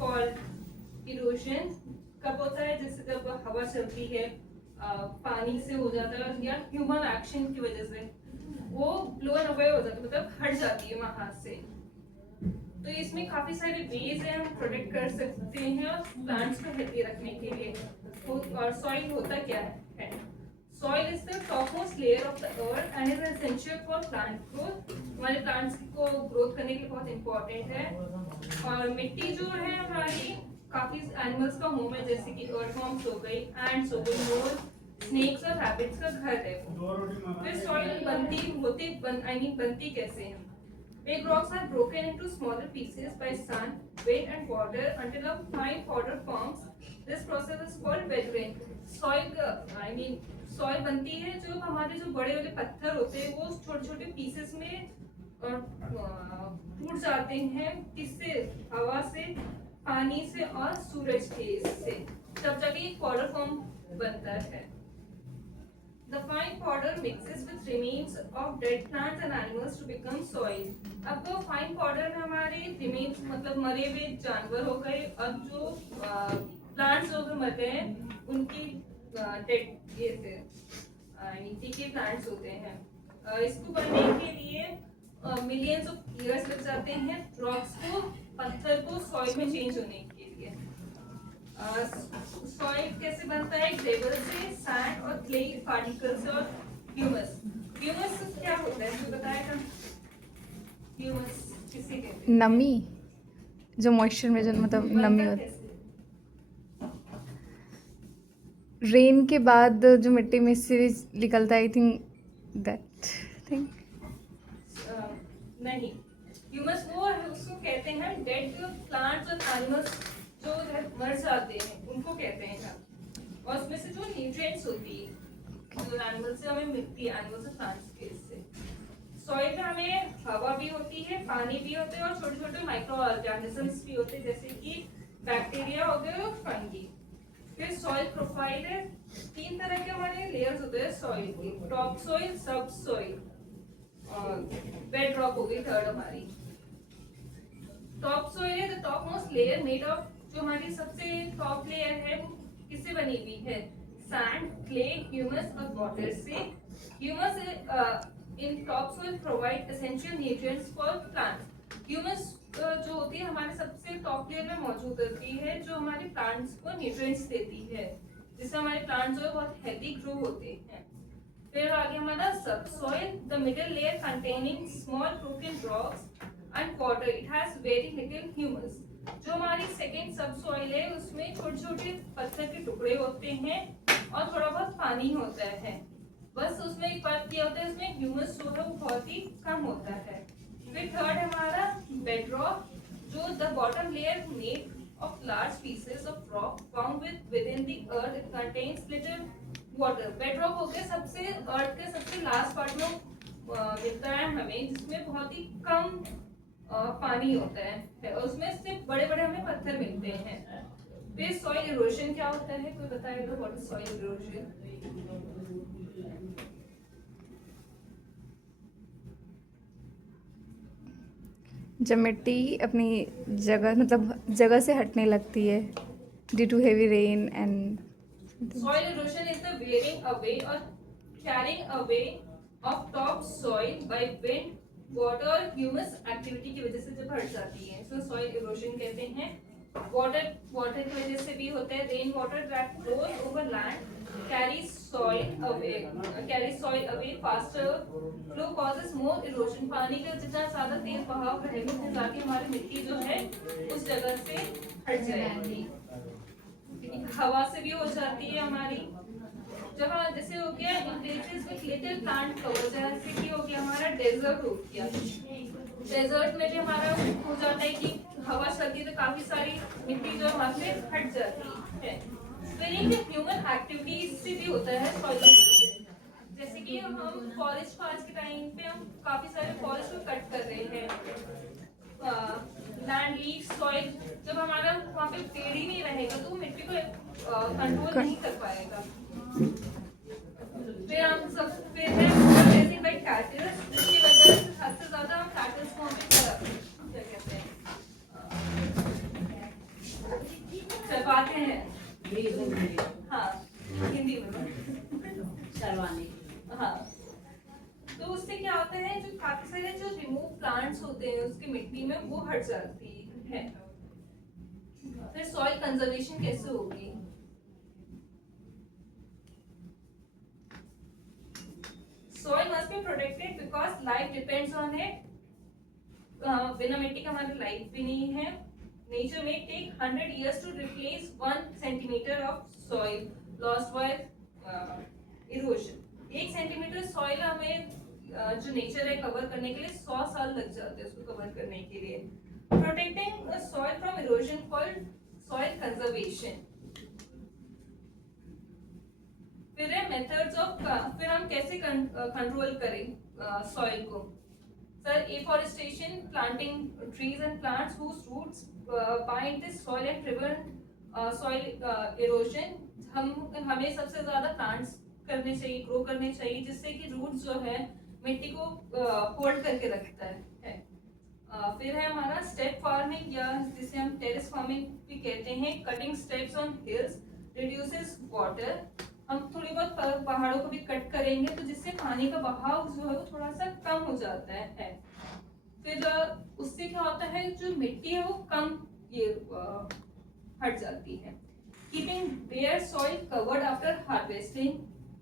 Called erosion कब होता है, जैसे जब हवा चलती है पानी से हो जाता है या ह्यूमन एक्शन की वजह से वो ब्लोन अवे हो जाता है, मतलब हट जाती है वहां से। तो इसमें काफी सारे वेज हैं हम प्रोटेक्ट कर सकते हैं और प्लांट्स को हेल्दी रखने के लिए। और सॉइल होता क्या है? Soil is the topmost layer of the earth and is essential for plant growth. हमारे प्लांट्स को ग्रोथ करने के लिए बहुत इंपॉर्टेंट है। और मिट्टी जो है हमारी काफी एनिमल्स का होम है, जैसे कि अर्थवॉर्म्स हो गई, एंड्स हो गई, मोर, स्नेक्स और रैबिट्स का घर है। फिर सॉइल बनती कैसे है? Big rocks are broken into smaller pieces by sun, wind and water until a fine powder forms. This process is called weathering. Soil बनती है जो हमारे जो बड़े बड़े पत्थर होते हैं वो छोटे छोटे पीसेस में टूट जाते हैं। किससे? हवा से, पानी से और सूरज के से, तब जाके एक पाउडर फॉर्म बनता है। The fine powder mixes with remains of dead plants and animals to become soil. अब वो fine powder में हमारे remains मतलब मरे हुए जानवर हो गए, अब जो plants जो मर गए हैं उनकी dead ये थे मिट्टी के plants होते हैं। इसको बनने के लिए millions of years लग जाते हैं rocks को, पत्थर को soil में change होने के लिए। सॉइल कैसे बनता है? ग्रेवल से, सैंड और क्ले पार्टिकल्स और ह्यूमस। ह्यूमस क्या होता है, तो बताएगा? ह्यूमस किसे कहते हैं? नमी, जो मॉइस्चर में जो मतलब नमी होती है। रेन के बाद जो मिट्टी में से निकलता है, आई थिंक दैट थिंग। नहीं, ह्यूमस वो है, उसको कहते हैं डेड प्लांट्स और एनिमल्स जो मर जाते हैं उनको कहते हैं। और उसमें से जो न्यूट्रिएंट्स होती है जो एनिमल से हमें मिलती है, एनिमल से प्लांट्स के से। सॉइल में हमें हवा भी होती है, पानी भी होते हैं और छोटे छोटे माइक्रो ऑर्गेनिजम्स भी होते हैं, जैसे कि बैक्टीरिया हो गए और फंगी। फिर सॉइल प्रोफाइल है। 3 तरह के हमारे लेयर्स होते हैं सॉइल के, टॉप सॉइल, सब सॉइल और बेड रॉक हो गई थर्ड हमारी। टॉप सॉइल है the top most layer made of, जो हमारी सबसे टॉप लेयर है वो किससे बनी हुई है? सैंड, क्ले, ह्यूमस और वाटर से। Humus in top soil provide essential nutrients for plants. Humus जो होती है हमारे सबसे टॉप लेयर में मौजूद होती है, जो हमारे प्लांट्स को न्यूट्रिएंट्स देती है, जिससे हमारे प्लांट्स जो है बहुत हेल्दी ग्रो होते हैं। फिर आगे हमारा सब soil, the middle layer containing small broken rocks and water, it has very little humus. जो हमारी सेकेंड सब सॉइल है उसमें छोटे छोटे पत्थर के टुकड़े होते हैं और थोड़ा बहुत पानी होता है, बस उसमें एक बात क्या होता है, उसमें ह्यूमस जो है वो बहुत ही कम होता है। फिर थर्ड हमारा बेड रॉक, जो the bottom layer made of large pieces of rock found within the earth. It contains little water. Bedrock हो गया सबसे अर्थ के सबसे लास्ट पार्ट में मिलता है हमें, जिसमें बहुत ही कम पानी होता है और उसमें सिर्फ बड़े बड़े हमें पत्थर मिलते हैं। फिर सॉइल इरोजन क्या होता है, कोई बताएगा? What is soil erosion? जब मिट्टी अपनी जगह मतलब जगह से हटने लगती है due to heavy rain and Soil erosion is the wearing away or carrying away of top soil by wind, water और humus activity की वजह से जब हट जाती है, इसको soil erosion कहते हैं। वाटर की वजह से भी होता है। Rain water that flows over land carries soil away faster. Flow causes more erosion. पानी का जितना ज्यादा तेज बहाव रहेगा उतनी ज्यादा हमारी मिट्टी जो है उस जगह से हट जाएगी। हवा से भी हो जाती है हमारी। जब जैसे हो गया लिटिल प्लांट कवर, जैसे कि हो गया हमारा डेजर्ट हो गया। डेजर्ट में भी हमारा हो जाता है कि हवा चलती है तो काफी सारी मिट्टी जो वहां से हट जाती है। स्विमिंग ह्यूमन एक्टिविटीज से भी होता है सॉइल इरोजन। जैसे कि हम फॉरेस्ट पार्ट्स के टाइम पे हम काफी सारे फॉरेस्ट को कट कर रहे हैं। लैंड लीव सॉइल, जब हमारा वहाँ पे पेड़ ही नहीं रहेगा तो मिट्टी को कंट्रोल नहीं कर पाएगा। फिर हम सब फिर है बाई कैटल्स, जिसकी वजह से हद से ज्यादा हम कैटल्स को क्या कहते हैं चबाते हैं, हाँ हिंदी में हाँ। तो उससे क्या होता है, जो काफी सारे जो रिमूव प्लांट्स होते हैं उसकी मिट्टी में वो हट जाती है। फिर सॉइल कंजर्वेशन कैसे होगी? Soil must be protected because life depends on it. बिना मिट्टी का हमारी लाइफ भी नहीं है। नेचर में take 100 years to replace 1 centimeter of soil lost by erosion। 1 centimetre soil हमें जो नेचर है कवर करने के लिए 100 साल लग जाते हैं उसको कवर करने के लिए। Protecting soil from erosion called soil conservation. फिर है मेथड्स ऑफ, फिर हम कैसे कंट्रोल करें सॉइल को? Sir, afforestation, planting trees and plants whose roots bind this soil and prevent soil erosion। हमें सबसे ज्यादा प्लांट्स करने चाहिए, ग्रो करने चाहिए, जिससे कि रूट्स जो है मिट्टी को होल्ड करके रखता है। फिर है हमारा स्टेप फार्मिंग, या जिसे हम टेरेस फार्मिंग भी कहते हैं। Cutting steps on hills reduces water. हम थोड़ी बहुत पहाड़ों को भी कट करेंगे तो जिससे पानी का बहाव जो है वो थोड़ा सा कम हो जाता है। फिर उससे क्या होता है, जो मिट्टी है वो कम ये हट जाती है। Keeping bare soil covered after harvesting.